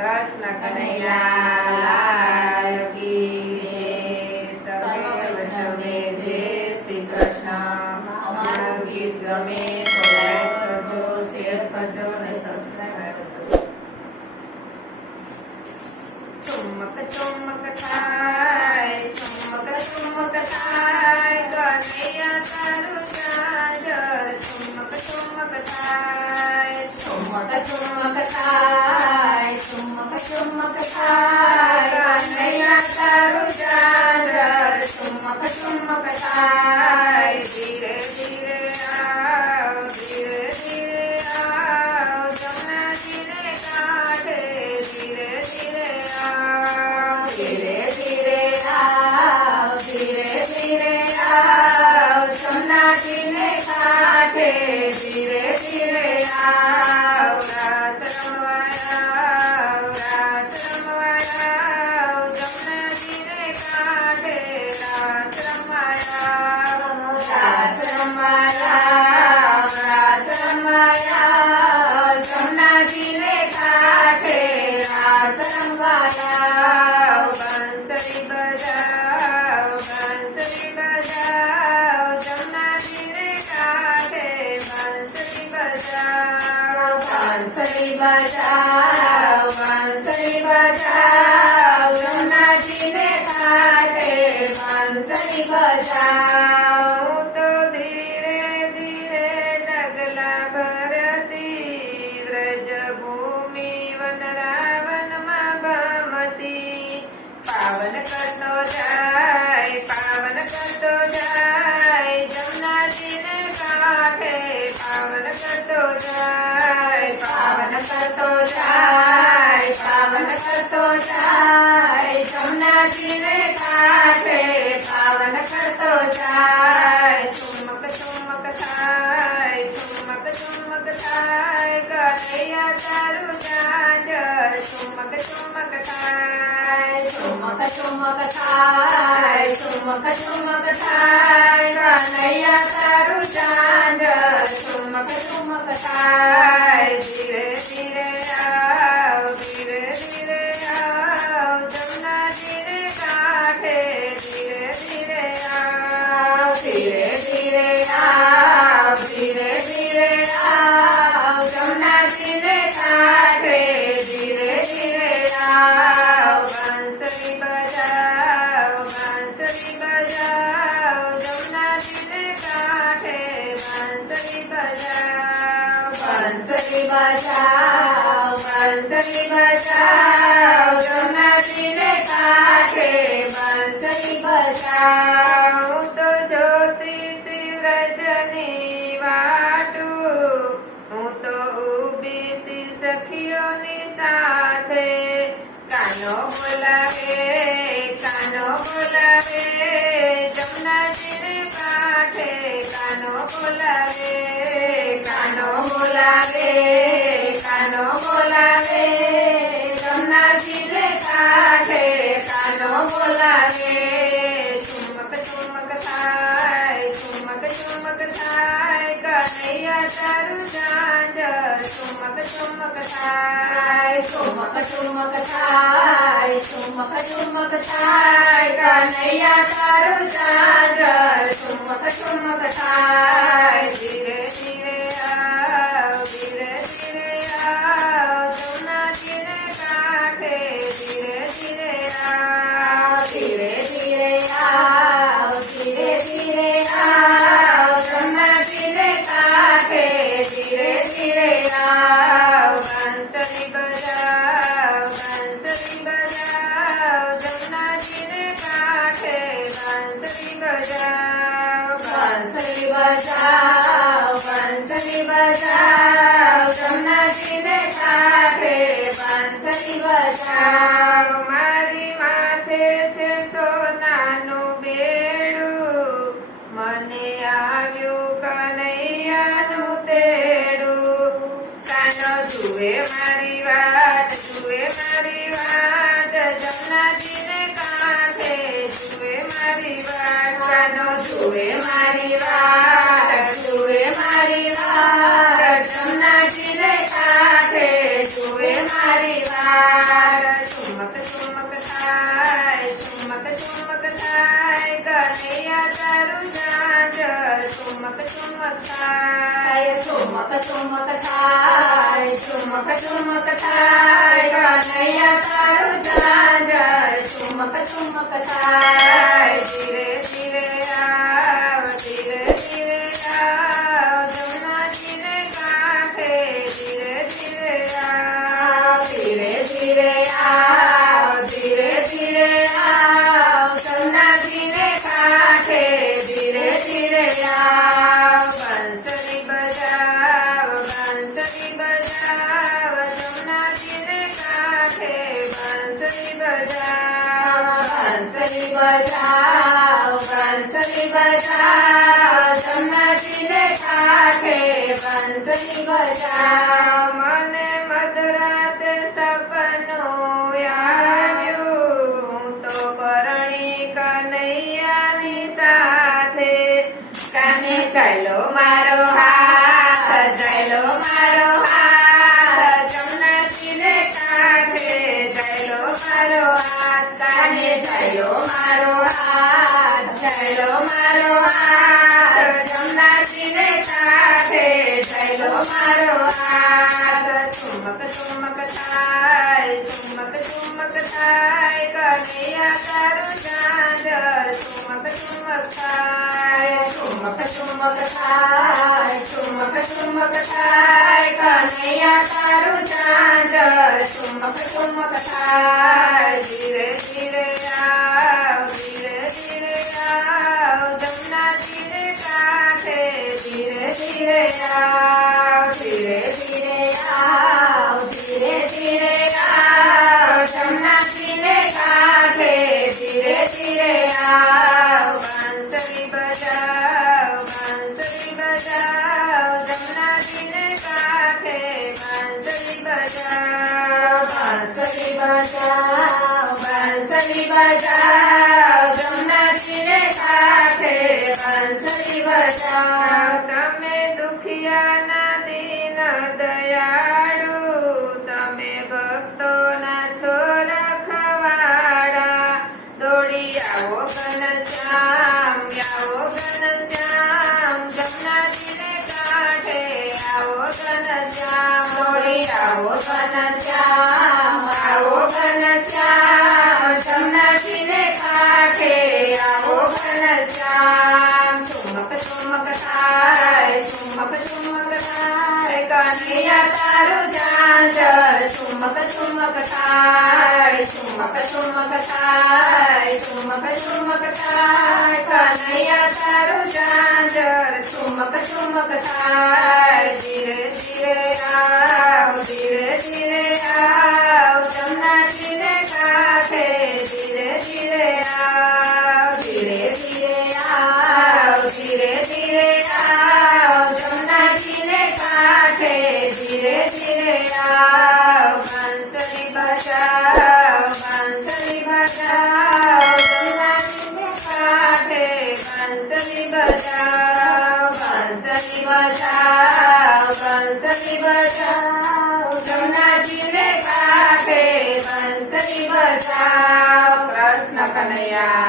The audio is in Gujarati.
કૃષ્ણ કનૈયા શ્રી કૃષ્ણ અમારું ગીત ગમે તો લાઈક કરજો શેર કરજો અને સબસ્ક્રાઈબ કરજો ચુમ્મક ચુમ્મક થા Jesus, Maria. Thank you. Bansari બજાવ Bansari બજાવ સાથે બંસરી બજાવ મને મધરાતે સપનું આવ્યું તો પરણી કનૈયાની સાથે. કાને ચાલો મારો હાથ ચાલો મારો ચાલો મારો હાથ જમનાજીને કાંઠે ચાલો મારો હાથ ચુમક ચુમક થાય ચુમક ચુમક થાય કનૈયા તારું જાજર ચુમક ચુમક થાય ચુમક ચુમક થાય ચુમક ચુમક થાય કનૈયા તારું ચાંદર ચુમક ચુમક मुक्तार धीरे धीरे आओ धीरे धीरे आओ जमुना जी ने काटे धीरे धीरे आओ धीरे धीरे आओ धीरे धीरे आओ जमुना जी ने काटे धीरे धीरे आओ बांसुरी बजाओ बांसुरी बजाओ जमुना जी ने काटे बांसुरी बजाओ karena Kanaya